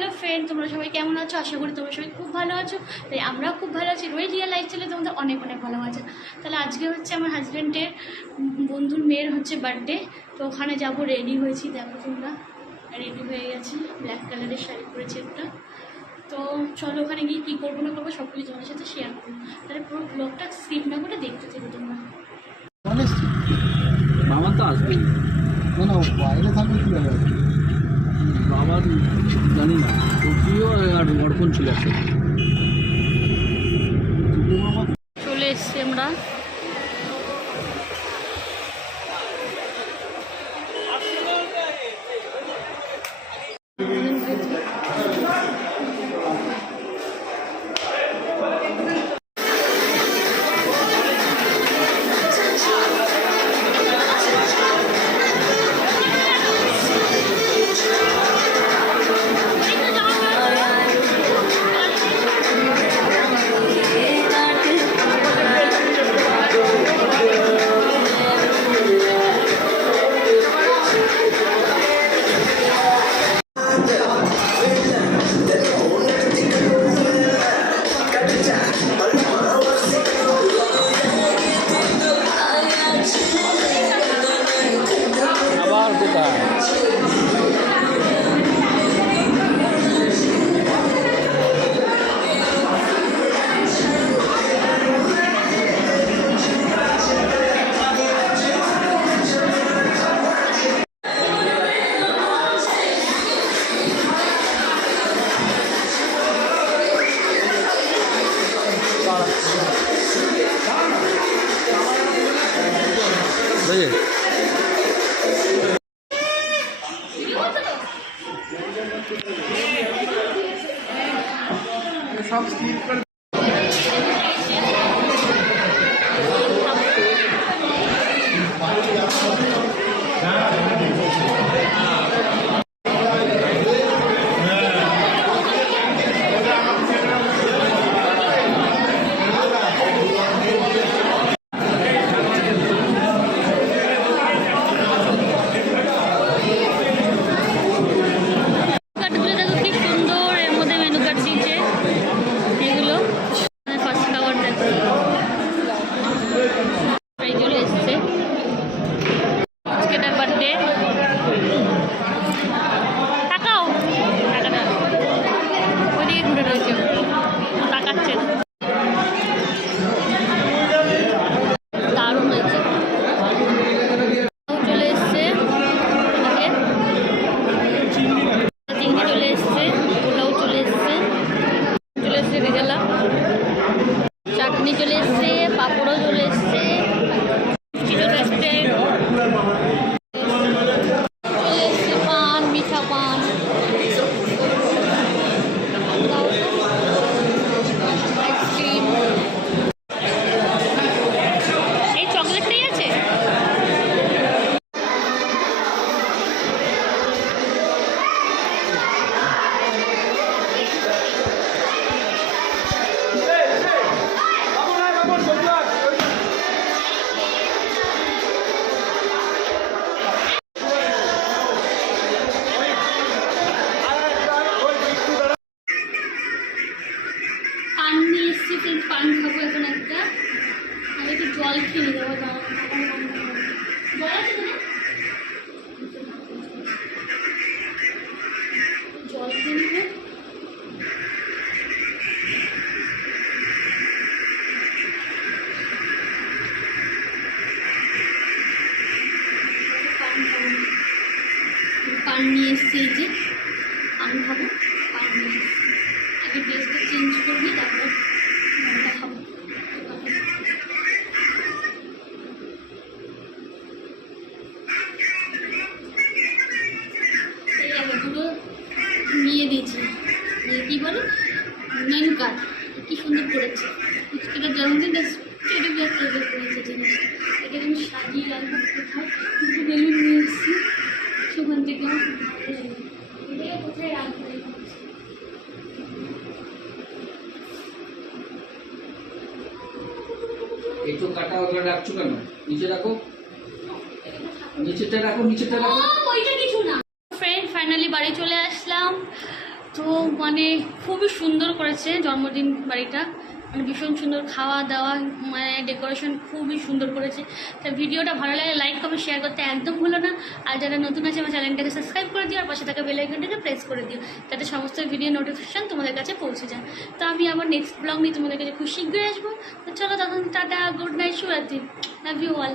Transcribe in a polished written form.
Hello friend, তোমরা সবাই কেমন আছো? আশা করি তোমরা সবাই খুব ভালো আছো। তাই আমরাও খুব ভালো আছি। রোজ রিয়া লাইফস্টাইলে তোমাদের অনেক অনেক ভালো আছে। তাহলে আজকে হচ্ছে আমার হাজব্যান্ডের বন্ধুর মেয়ের হচ্ছে বার্থডে, তো ওখানে যাব। রেডি হয়েছি, দেখো তোমরা, রেডি হয়ে গেছি। ব্ল্যাক কালারের শাড়ি পরেছি একটা। তো চলো ওখানে গিয়ে কী করবো না করবো সব কিছু তোমার সাথে শেয়ার করবো। তাহলে পুরো ব্লগটা স্কিপ না করে দেখতে থাকো তোমরা। মামা তো আসবেই না, বাইরে থাকলে কী হবে? বাবার জানি না, ওটিও আর অর্পণ ছিল একসাথে। চলে এসছি আমরা। আবার কোথায়? সব স্কিপ করে চাটনি চলে এসছে, পাঁপড়ও চলে এসছে, চলে এসছে পান, মিঠা পান। আইসক্রিম, এই চকলেটটাই আছে। পান নিয়ে এসছি ফ্রেন্ড, পান খাবো এখন একটা। আমি একটু জল খেয়ে দেবো, জল আছে না? জল খেয়ে নেবো। পান নিয়ে এসছি, এই যে পান খাবো। পান নিয়ে এসছি, আগে ড্রেসটা চেঞ্জ করবি, তারপর পানটা খাবো। এই এগুলো নিয়ে দিয়েছি, কী বলে মেনু কার্ড, কী সুন্দর করেছে। এটা জন্মদিন টেডি বিয়ার তৈরি করেছে জিনিসটা। এটা আমি সাজিয়ে রাখবো কোথায়, দুটো বেলুন নিয়ে এসেছি, সেখান থেকে আমার খুব ভালো লাগে। এটা কোথায় রাখবো? একটু কাটা ওগুলো রাখছো কেন? নিচে রাখো, নিচেটা রাখো, নিচেটা রাখো। ওইটা কিছু না। ফ্রেন্ড, ফাইনালি বাড়ি চলে আসলাম। তো মানে খুবই সুন্দর করেছে জন্মদিন বাড়িটা, মানে ভীষণ সুন্দর খাওয়া দাওয়া, মানে ডেকোরেশন খুবই সুন্দর করেছে। তো ভিডিওটা ভালো লাগে লাইক কমেন্ট শেয়ার করতে একদম ভুলো না। আর যারা নতুন আছে আমার চ্যানেলটাকে সাবস্ক্রাইব করে দিও, আর পাশে থাকা বেল আইকনটাকে প্রেস করে দিও, যাতে সমস্ত ভিডিও নোটিফিকেশান তোমাদের কাছে পৌঁছে যায়। তো আমি আবার নেক্সট ব্লগ নিয়ে তোমাদের কাছে খুব শীঘ্রই আসবো। তো চলো তখন টাটা, গুড নাইট, শুভরাত্রি, লাভ ইউ অল।